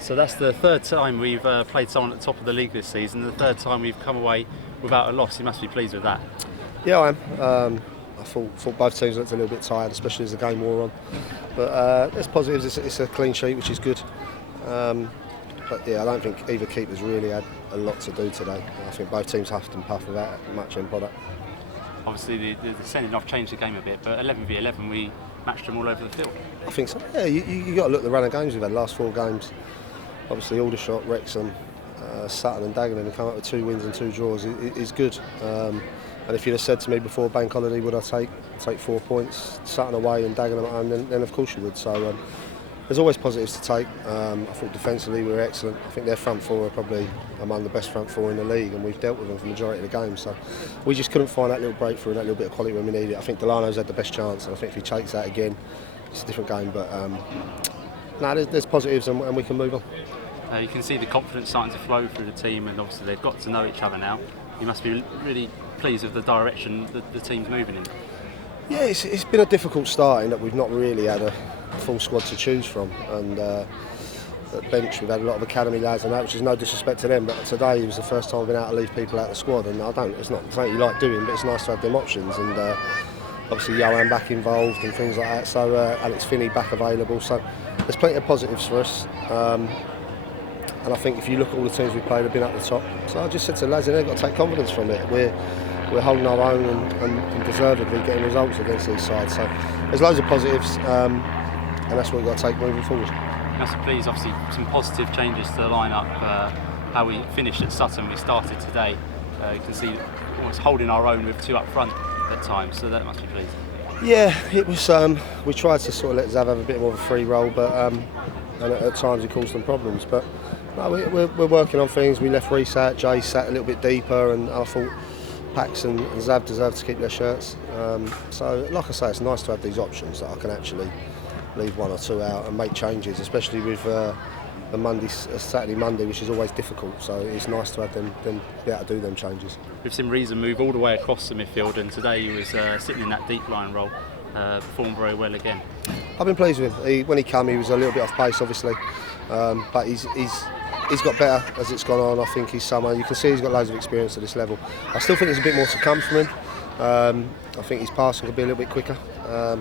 So that's the third time we've played someone at the top of the league this season, the third time we've come away without a loss. You must be pleased with that. Yeah, I am. I thought both teams looked a little bit tired, especially as the game wore on. But there's positives. It's a clean sheet, which is good. But yeah, I don't think either keepers really had a lot to do today. I think both teams huffed and puffed without much end product. Obviously, the sending off changed the game a bit, but 11v11, we matched them all over the field. I think so. Yeah, you got to look at the run of games we've had. Last 4 games, obviously Aldershot, Wrexham, Sutton and Dagenham, and come up with 2 wins and 2 draws is good. And if you'd have said to me before bank holiday, would I take 4 points, Sutton away and Dagenham at home, then of course you would. So there's always positives to take. I thought defensively we were excellent. I think their front 4 are probably among the best front 4 in the league, and we've dealt with them for the majority of the game. So we just couldn't find that little breakthrough and that little bit of quality when we needed it. I think Delano's had the best chance, and I think if he takes that again, it's a different game. But there's positives, and we can move on. You can see the confidence starting to flow through the team, and obviously they've got to know each other now. You must be really pleased with the direction that the team's moving in. Yeah, it's been a difficult start in that we've not really had a full squad to choose from, and at the bench we've had a lot of academy lads and that, which is no disrespect to them, but today was the first time I've been able to leave people out of the squad, and it's not something you like doing, but it's nice to have them options, and obviously Johan back involved and things like that, so Alex Finney back available, so there's plenty of positives for us. And I think if you look at all the teams we played have been at the top. So I just said to the lads, they've got to take confidence from it. We're holding our own and deservedly getting results against these sides. So there's loads of positives, and that's what we've got to take moving forward. You must be pleased, obviously, some positive changes to the lineup. How we finished at Sutton, we started today. You can see almost holding our own with 2 up front at times, so that must be pleased. Yeah, it was. We tried to sort of let Zav have a bit more of a free roll, but and at times it caused them problems. But no, we're working on things. We left Reese out, Jay sat a little bit deeper, and I thought Pax and Zav deserve to keep their shirts. So, like I say, it's nice to have these options that I can actually leave 1 or 2 out and make changes, especially with the Saturday, Monday, which is always difficult. So it's nice to have them be able to do them changes. We've seen Reason move all the way across the midfield, and today he was sitting in that deep line role, performed very well again. I've been pleased with him. When he came, he was a little bit off pace, obviously, but he's got better as it's gone on. I think he's someone you can see he's got loads of experience at this level. I still think there's a bit more to come from him. I think his passing could be a little bit quicker,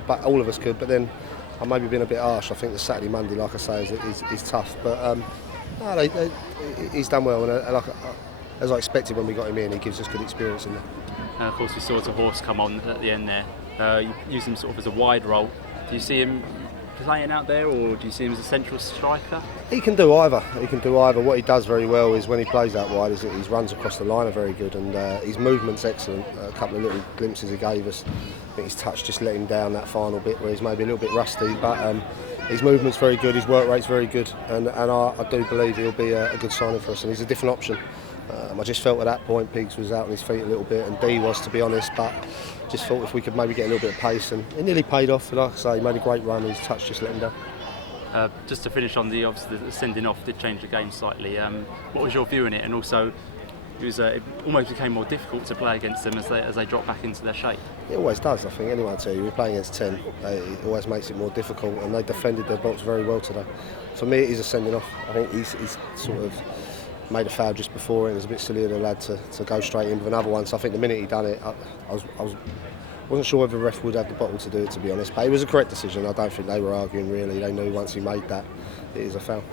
but all of us could. But then I maybe been a bit harsh. I think the Saturday, Monday, like I say, is tough. But he's done well, and as I expected when we got him in, he gives us good experience in there. Of course, we saw the horse come on at the end there. You use him sort of as a wide role. Do you see him playing out there, or do you see him as a central striker? He can do either. What he does very well is when he plays out wide, is his runs across the line are very good, and his movement's excellent. A couple of little glimpses he gave us. I think his touch just let him down that final bit where he's maybe a little bit rusty, but his movement's very good, his work rate's very good, and I do believe he'll be a good signing for us, and he's a different option. I just felt at that point Piggs was out on his feet a little bit, and D was, to be honest, but just thought if we could maybe get a little bit of pace, and it nearly paid off. Like I say, he made a great run, his touch just let him down. Just to finish on the sending off did change the game slightly. What was your view in it? And also, it almost became more difficult to play against them as they dropped back into their shape. It always does, I think. Anyone tell you, we're playing against 10, it always makes it more difficult, and they defended their box very well today. For me, it is a sending off. I think he's sort of made a foul just before it. It was a bit silly of the lad to go straight in with another one. So I think the minute he done it, I wasn't sure whether the ref would have the bottle to do it, to be honest. But it was a correct decision. I don't think they were arguing really. They knew once he made that, it is a foul.